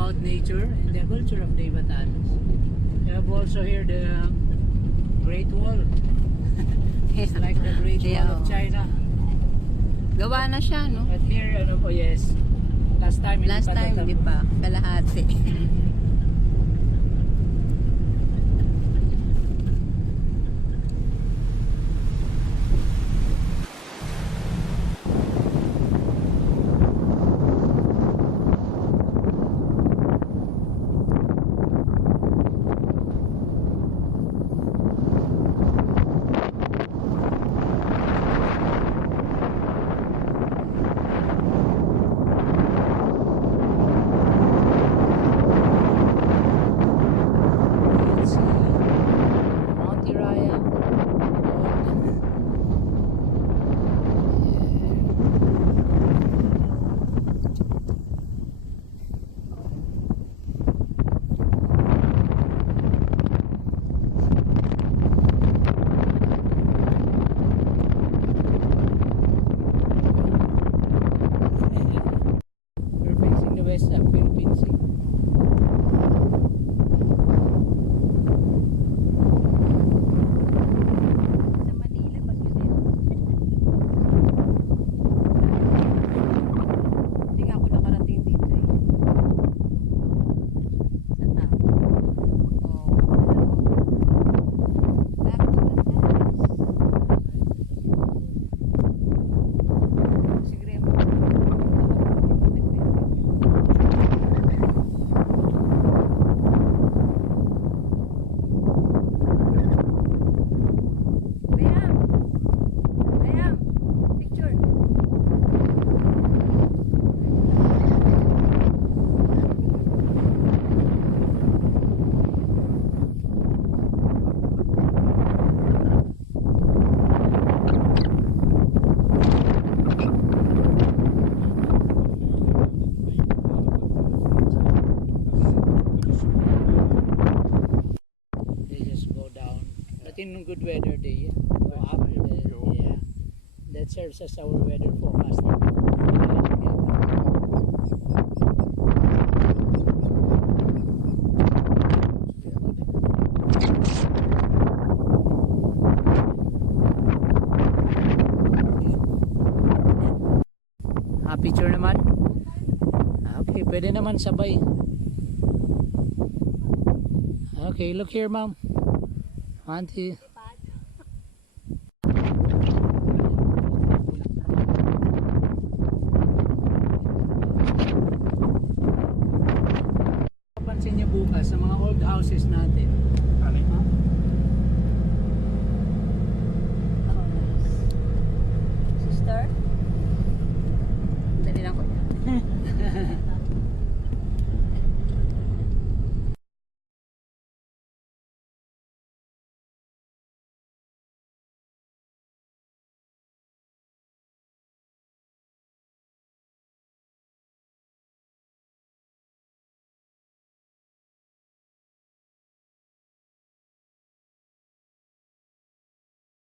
about nature and the culture of the Batanes. We have also here the Great Wall. It's like the Great Wall of China. Gawa na siya, no? But here, ano po, yes. Last time, Hindi pa. Kalahati. In good weather day, go up, yeah, that serves as our weather forecasting. Picture naman. Okay, pwede naman sabay. Okay, look here, ma'am. Auntie. Papansin niyo bukas sa mga old houses natin,